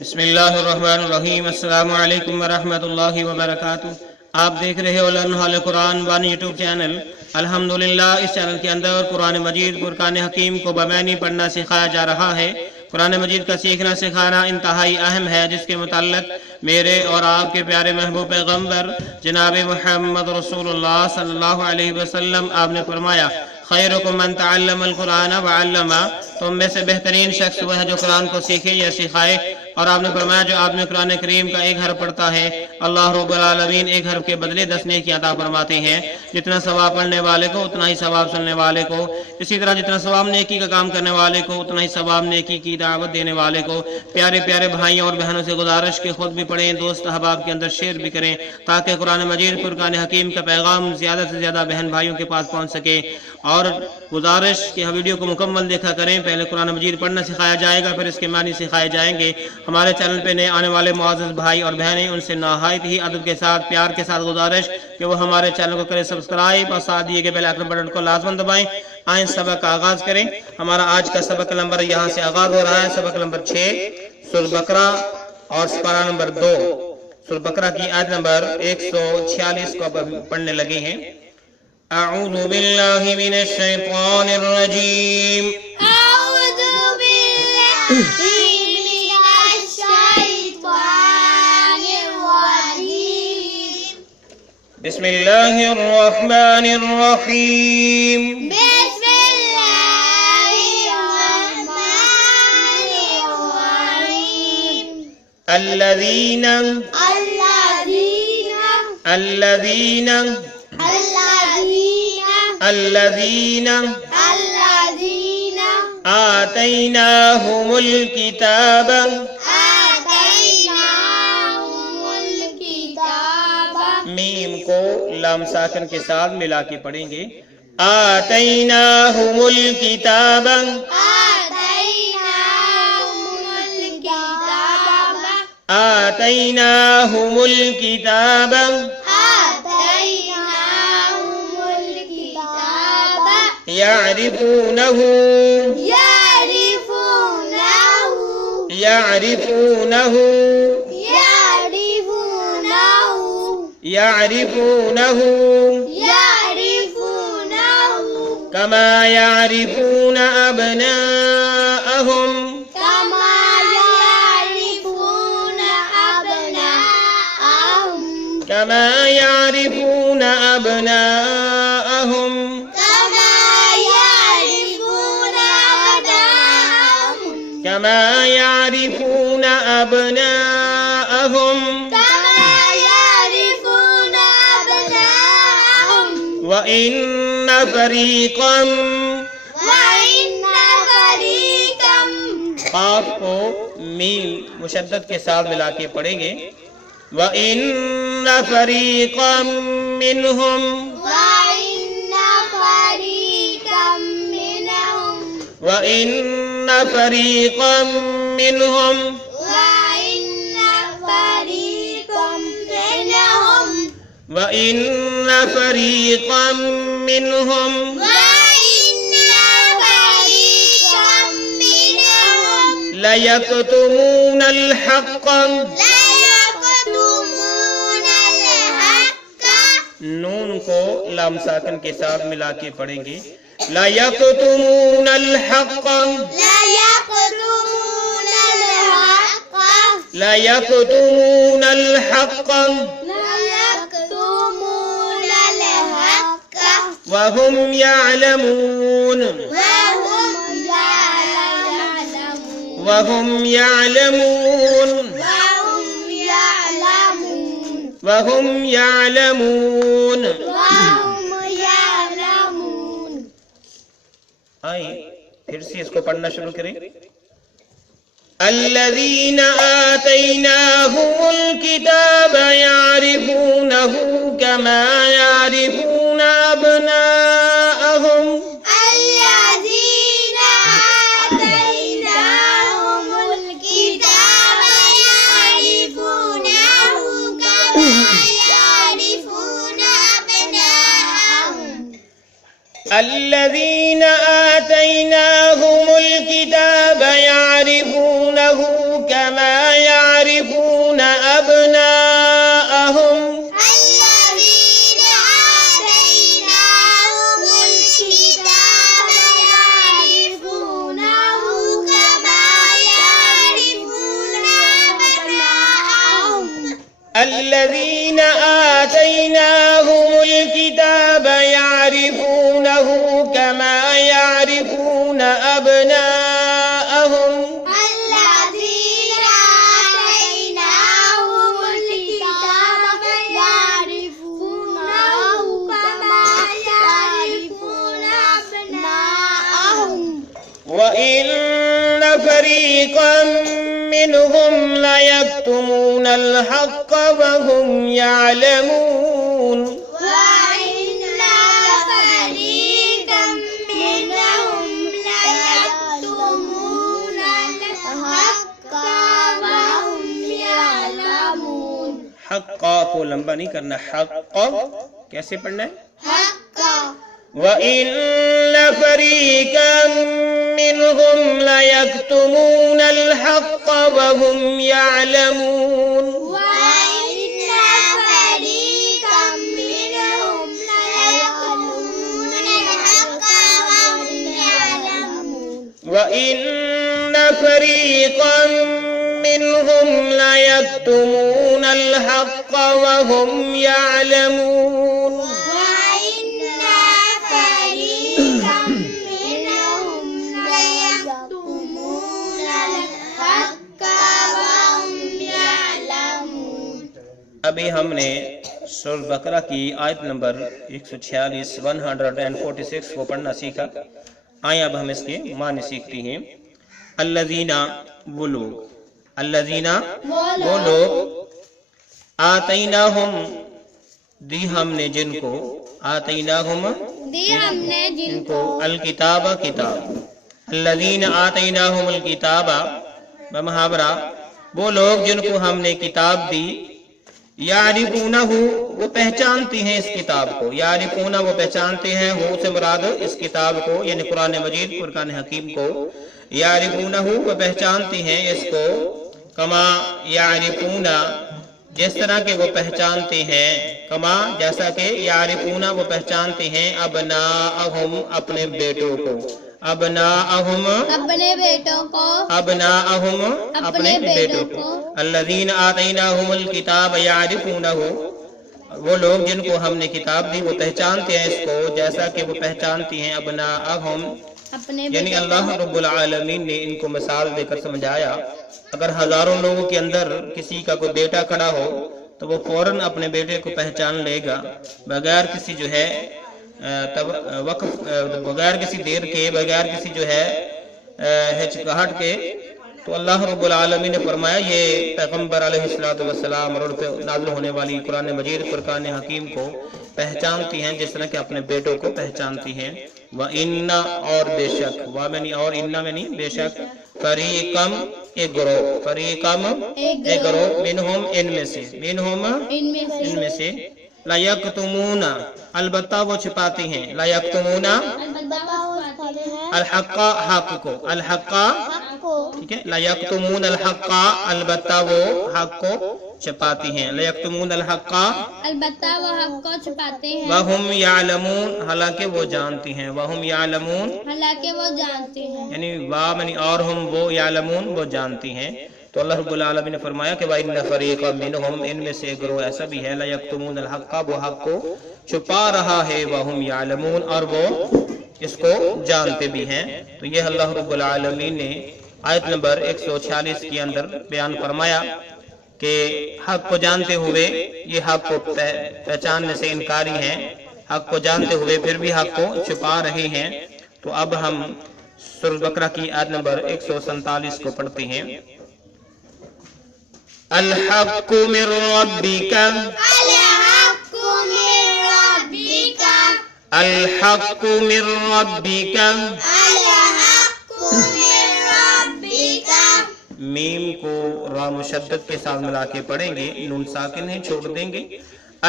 بسم اللہ الرحمن الرحیم۔ السلام علیکم ورحمۃ اللہ وبرکاتہ۔ آپ دیکھ رہے ہو لمحہ قرآن وان یوٹیوب چینل۔ الحمدللہ اس چینل کے اندر قرآن مجید فرقان حکیم کو بمعنی پڑھنا سکھایا جا رہا ہے۔ قرآن مجید کا سیکھنا سکھانا انتہائی اہم ہے، جس کے متعلق میرے اور آپ کے پیارے محبوب پیغمبر جناب محمد رسول اللہ صلی اللہ علیہ وسلم آپ نے فرمایا، خیرکم من تعلم القرآن وعلمہ، تم میں سے بہترین شخص وہ ہے جو قرآن کو سیکھے یا سکھائے۔ اور آپ نے فرمایا جو آدمی قرآن کریم کا ایک حرف پڑھتا ہے، اللہ رب العالمین ایک حرف کے بدلے 10 نیکی عطا فرماتے ہیں۔ جتنا ثواب پڑھنے والے کو اتنا ہی ثواب سننے والے کو، اسی طرح جتنا ثواب نیکی کا کام کرنے والے کو اتنا ہی ثواب نیکی کی دعوت دینے والے کو۔ پیارے پیارے بھائیوں اور بہنوں سے گزارش کہ خود بھی پڑھیں، دوست احباب کے اندر شیئر بھی کریں، تاکہ قرآن مجید فرقان حکیم کا پیغام زیادہ سے زیادہ بہن بھائیوں کے پاس پہنچ سکے۔ اور گزارش کہ ویڈیو کو مکمل دیکھا کریں، پہلے قرآن مجید پڑھنا سکھایا جائے گا، پھر اس کے معنی سکھائے جائیں گے۔ ہمارے چینل پہ نئے آنے والے معزز بھائی اور بہنیں، ان سے نہایت ہی ادب کے ساتھ پیار کے ساتھ گزارش کہ وہ ہمارے چینل کو کریں سبسکرائب اور ساتھ دیے گئے بیل آئکن بٹن کو لازماً دبائیں۔ آئیں سبق کا آغاز کریں۔ ہمارا آج کا سبق نمبر یہاں سے آغاز ہو رہا ہے، سبق نمبر 6 سورہ البقرہ اور سپارہ نمبر 2 سورہ البقرہ کی آیت نمبر 146 کو اب پڑھنے لگے ہیں۔ اعوذ باللہ من الشیطان الرجیم، اعوذ باللہ من الشیطان الرجیم، بسم اللہ الرحمن الرحیم، بسم اللہ الرحمن الرحیم، الذین الذین الذین الذین آتیناہم الکتاب، آتیناہم الکتاب، میم کو لام ساکن کے ساتھ ملا کے پڑھیں گے۔ آتیناہم الکتاب، آتیناہم الکتاب، آتیناہم الکتاب، آتیناہم الکتاب، یعرفونہ یعرفونہ یعرفونہ یعرفونہ یعرفونہ یعرفونہ کما یعرفون ابناءہم، کما یعرفون ابناءہم، کما یعرفون ابناءہم، کما یعرفون ابناءہم، کما یعرفون ابناءہم، کما یعرفون ابناءہم، وَإِنَّ فَرِيقًا، وَإِنَّ فَرِيقًا، قاف کو میم مشدد کے ساتھ ملا کے پڑھیں گے۔ وَإِنَّ فَرِيقًا مِّنْهُمْ، وَإِنَّ فَرِيقًا مِّنْهُمْ، وَإِنَّ فَرِيقًا مِّنْهُمْ، وَإِنَّ فَرِيقًا مِّنْهُمْ، وَإِنَّ فَرِيقًا مِّنْهُمْ وَإِنَّ فَرِيقًا مِّنْهُمْ لَيَكْتُمُونَ الْحَقَّ، لَيَكْتُمُونَ الْحَقَّ، نون کو لام ساکن کے ساتھ ملا کے پڑھیں گے۔ لَيَكْتُمُونَ الْحَقَّ، لَيَكْتُمُونَ الْحَقَّ، لَيَكْتُمُونَ الْحَقَّ لَيَكْتُمُونَ الْحَقَّ، وَهُمْ يَعْلَمُونَ، وَهُمْ يَعْلَمُونَ، وَهُمْ يَعْلَمُونَ، وَهُمْ يَعْلَمُونَ، وَهُمْ يَعْلَمُونَ۔ وَهُمْ يَعْلَمُونَ۔ آئیں پھر سے اس کو پڑھنا شروع کریں۔ الذین آتیناہم الکتاب یعرفونہ کما یعرفون ابناءہم، الذین آتیناہم الکتاب یعرفونہ کما یعرفون ابناءہم، الذین آتیناہم الکتاب یعرفونہ کما الذين آتيناهم الكتاب يعرفونه كما يعرفون أبناءهم الذين آتيناهم الكتاب يعرفونه كما يعرفون أبناءهم وإن فريقا منهم ليكتمون الحق وهم يعلمون وإن فريقا منهم ليكتمون الحق وهم يعلمون حقا کو لمبا نہیں کرنا، حق کیسے پڑھنا ہے؟ حقا وَإِنَّ فَرِيقًا مِّنْهُمْ لَيَكْتُمُونَ الْحَقَّ وَهُمْ يَعْلَمُونَ وَإِنَّ فَرِيقًا مِّنْهُمْ لَيَكْتُمُونَ الْحَقَّ وَهُمْ يَعْلَمُونَ وَإِنَّ فَرِيقًا مِّنْهُمْ لَيَكْتُمُونَ الْحَقَّ وَهُمْ يَعْلَمُونَ وَإِنَّ فَرِيقًا مِّنْهُمْ لَيَكْتُمُونَ الْحَقَّ وَهُمْ يَعْلَمُونَ ابھی ہم نے سورۃ بقرہ کی آیت نمبر 146 کو پڑھنا سیکھا۔ آئیں اب ہم اس کے معنی سیکھتے ہیں۔ الذین وہ لوگ، الذین وہ لوگ، آتیناہم دی ہم نے جن کو، آتیناہم دی ہم نے جن کو، الکتاب کتاب، الذین آتیناہم الکتاب بمحاورہ وہ لوگ جن کو ہم نے کتاب دی، یعرفونہ وہ پہچانتی ہیں اس کتاب کو، یعرفونہ وہ پہچانتے ہیں، وہ سے مراد اس کتاب کو یعنی قرآن مجید فرقان حکیم کو، یعرفونہ وہ پہچانتی ہیں اس کو، کما یعرفونہ جس طرح کہ وہ پہچانتے ہیں، کما جیسا کہ یعرفونہ وہ پہچانتے ہیں، ابناءہم اپنے بیٹوں کو، ابناءہم اپنے بیٹوں کو، ابناءہم اپنے بیٹوں کو، الذین آتیناہم الکتاب یعرفونہ وہ لوگ جن کو ہم نے کتاب دی وہ پہچانتے ہیں اس کو جیسا کہ وہ پہچانتی ہیں ابناءہم، یعنی اللہ رب العالمین نے ان کو مثال دے کر سمجھایا۔ اگر ہزاروں لوگوں کے اندر کسی کا کوئی بیٹا کھڑا ہو تو وہ فوراً اپنے بیٹے کو پہچان لے گا بغیر کسی جو ہے وقف، بغیر کسی دیر کے، بغیر کسی جو ہے ہچکہٹ کے۔ تو اللہ رب العالمین نے فرمایا یہ پیغمبر علیہ السلام اور ان پہ نازل ہونے والی قرآن مجید فرقان حکیم کو پہچانتی ہیں جس طرح کہ اپنے بیٹوں کو پہچانتی ہیں۔ وَإِنَّ اور بے شک، وَمَنِ اور اِنَّ میں نہیں بے شک، فَرِيقًا ایک گروہ، فَرِيقًا ایک گروہ، مِنْهُمْ ان میں سے، مِنْهُمْ ان میں سے، لَيَكْتُمُونَ البتہ وہ چھپاتے ہیں، لَيَكْتُمُونَ الحق حق کو، الحق ٹھیک ہے، لَيَكْتُمُونَ الْحَقَّ البتہ وہ حق کو چھپاتی ہیں، لَيَكْتُمُونَ الْحَقَّ البتہ وہ حق کو چھپاتے ہیں، وَهُمْ يَعْلَمُونَ حالانکہ وہ جانتی ہیں، وَهُمْ يَعْلَمُونَ حالانکہ وہ جانتے ہیں، یعنی وَمَنِ اور ہم وہ يَعْلَمُونَ وہ جانتی ہیں۔ تو اللہ رب العالمین نے فرمایا کہ وَإِنَّ فَرِيقًا مِّنْهُمْ ان میں سے ایک گروہ ایسا بھی ہے، لَيَكْتُمُونَ الْحَقَّ وہ حق کو چھپا رہا ہے، وَهُمْ يَعْلَمُونَ اور وہ اس کو جانتے بھی ہیں۔ تو یہ اللہ رب العالمین نے آیت نمبر 146 کے اندر بیان فرمایا کہ حق کو جانتے ہوئے یہ حق کو پہچاننے سے انکاری ہیں، حق کو جانتے ہوئے پھر بھی حق کو چھپا رہے ہیں۔ تو اب ہم سورۃ بقرہ کی آیت نمبر 147 کو پڑھتے ہیں۔ الحق من ربک، الحق من ربک، الحق من ربک، الحق من ربک، میم کو را مشدد کے ساتھ ملا کے پڑھیں گے، نون ساکن ہے چھوڑ دیں گے۔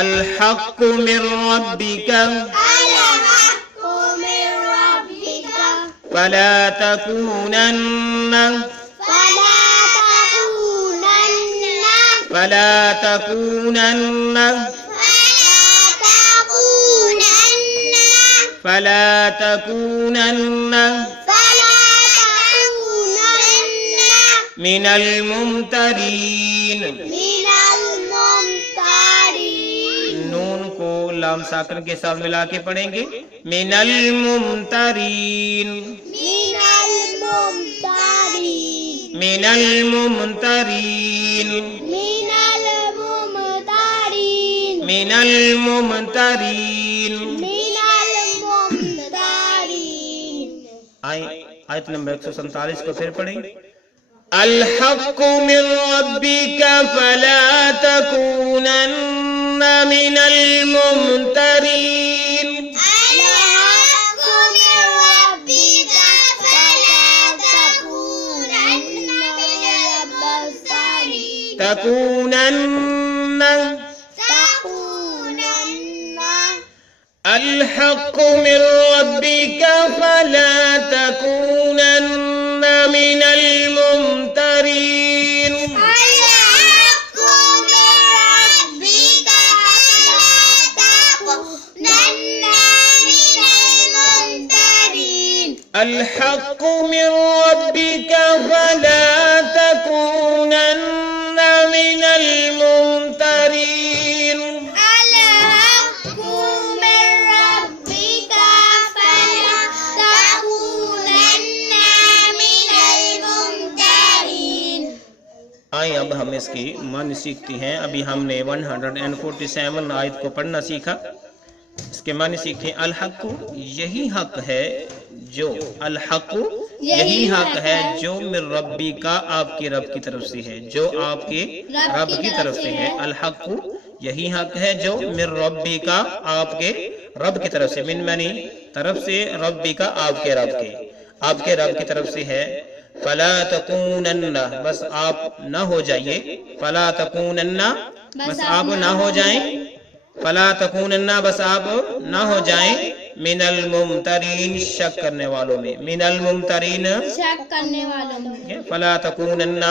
الحق من ربک الحق من ربک، فلا تکونن، فلا تکونن، فلا تکونن، فلا تکونن، فلا تکونن فلا تکونن من الممترین، من الممترین، لام ساکن کے ساتھ ملا کے پڑھیں گے من الممترین من الممترین من الممترین من الممترین من الممترین من الممترین آیت نمبر 147 کو پھر پڑھیں الحق من ربك فلا تكونن من الممترین الحق من ربك فلا تكونن من الممترين تكونن الحق من ربك فلا تكونن من الممترين الحق من ربك فلا تكونن من الممترين الحق من ربك فلا تكونن من الممترين الحق من ربك فلا تكونن من الممترين آئیں اب ہم اس کی معنی سیکھتی ہیں. ابھی ہم نے 147 آیت کو پڑھنا سیکھا. اس کے معنی سیکھتے ہیں. الحق یہی حق ہے جو الحق یہی حق ہے جو من ربی کا آپ کے رب کی طرف سے ہے جو آپ کے رب کی طرف سے ہے. الحق یہی حق ہے جو من ربی کا آپ کے رب کی طرف سے من منی طرف سے ربی کا آپ کے رب کی طرف سے ہے. فلا تکونن بس آپ نہ ہو جائیے فلا تکونن بس آپ نہ ہو جائیں فلا تکونن بس آپ نہ ہو جائیں من الممترین شک کرنے والوں میں من الممترین شک کرنے والوں میں فلا تکونن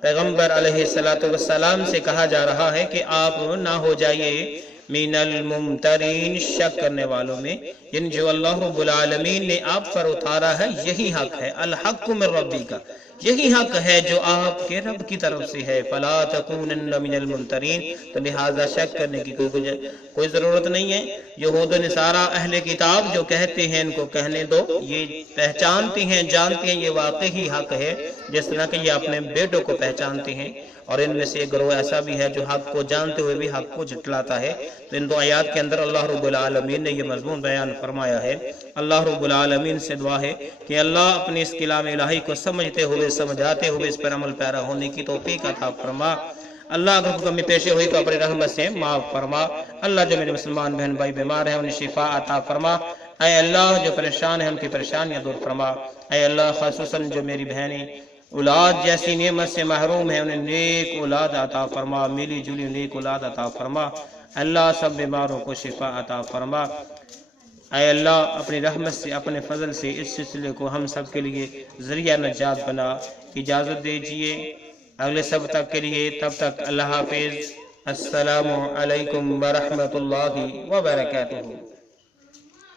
پیغمبر علیہ السلام سے کہا جا رہا ہے کہ آپ نہ ہو جائیے من الممترین شک کرنے والوں میں یعنی جو اللہ رب العالمین نے آپ پر اتارا ہے یہی حق ہے. الحق من ربی کا یہی حق ہے جو آپ کے رب کی طرف سے ہے. فلا تکونن من الممترین تو لہذا شک کرنے کی کوئی ضرورت نہیں ہے. یہود و نصارہ اہل کتاب جو کہتے ہیں ان کو کہنے دو یہ پہچانتے ہیں جانتے ہیں یہ واقعی حق ہے جس طرح کہ یہ اپنے بیٹوں کو پہچانتے ہیں. اور ان میں سے ایک گروہ ایسا بھی ہے جو حق کو جانتے ہوئے بھی حق کو جھٹلاتا ہے. تو ان دو آیات کے اندر اللہ رب العالمین نے یہ مضمون بیان فرمایا ہے. اللہ رب العالمین سے دعا ہے کہ اللہ اپنے اس کلام الہی کو سمجھتے ہوئے سمجھاتے ہوئے اس پر عمل پیرا ہونے کی توفیق عطا فرما. اللہ اگر کوئی کمی پیشے ہوئی تو اپنی رحمت سے معاف فرما. اللہ جو میرے مسلمان بہن بھائی بیمار ہیں انہیں شفا عطا فرما. اے اللہ جو پریشان ہیں ان کی پریشانیاں دور فرما. اے اللہ خصوصاً جو میری بہنیں اولاد جیسی نعمت سے محروم ہیں انہیں نیک اولاد عطا فرما. ملی جلی نیک اولاد عطا فرما. اللہ سب بیماروں کو شفا عطا فرما. اے اللہ اپنی رحمت سے اپنے فضل سے اس سلسلے کو ہم سب کے لیے ذریعہ نجات بنا. اجازت دیجیے اگلے سب تک کے لیے. تب تک اللہ حافظ. السلام علیکم ورحمۃ اللہ وبرکاتہ.